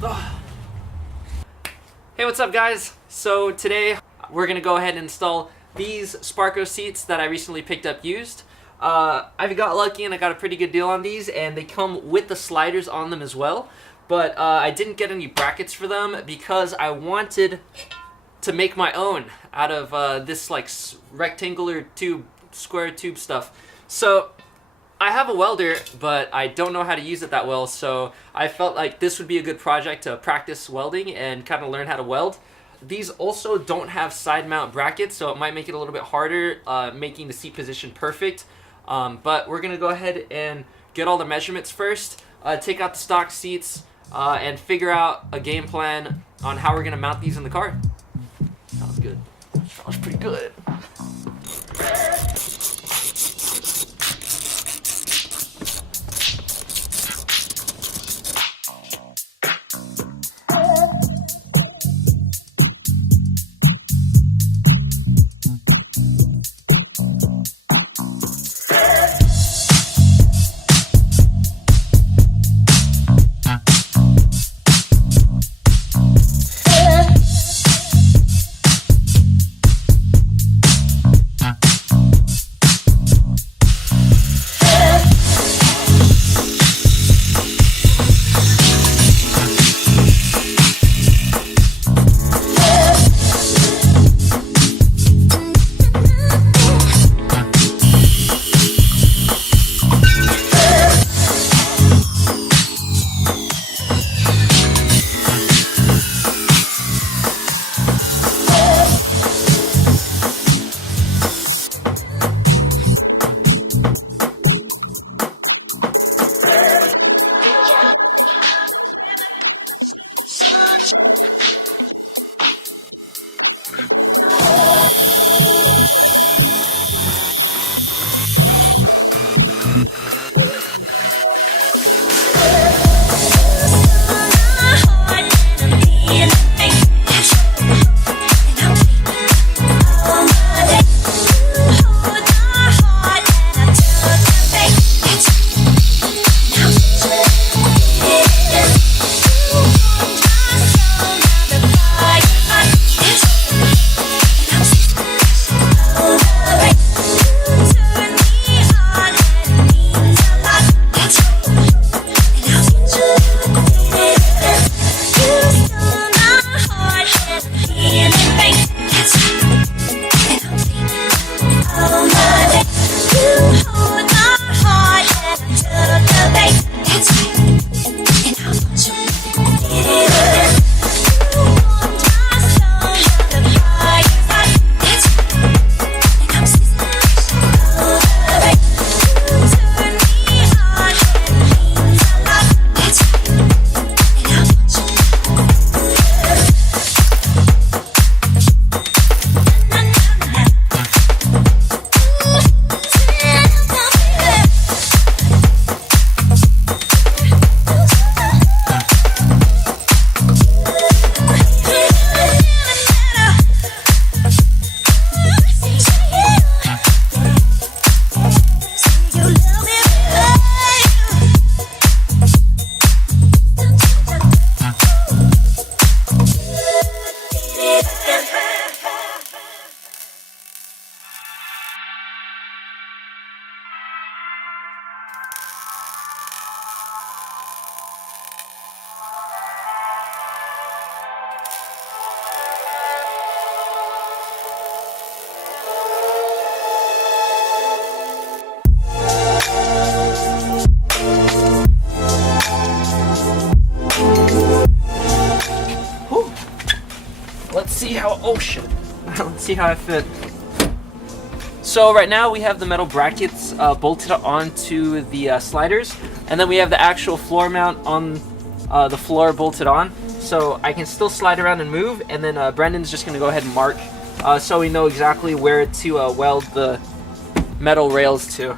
Hey, what's up guys? So today we're gonna go ahead and install these Sparco seats that I recently picked up used. I got lucky and I got a pretty good deal on these, and they come with the sliders on them as well. But I didn't get any brackets for them because I wanted to make my own out of this like rectangular tube, square tube stuff. So I have a welder, but I don't know how to use it that well, so I felt like this would be a good project to practice welding and kind of learn how to weld. These also don't have side mount brackets, so it might make it a little bit harder making the seat position perfect. But we're going to go ahead and get all the measurements first, take out the stock seats, and figure out a game plan on how we're going to mount these in the car. Sounds good. Sounds pretty good. Let's see how I fit. So right now we have the metal brackets bolted onto the sliders, and then we have the actual floor mount on the floor bolted on. So I can still slide around and move, and then Brendan's just gonna go ahead and mark so we know exactly where to weld the metal rails to.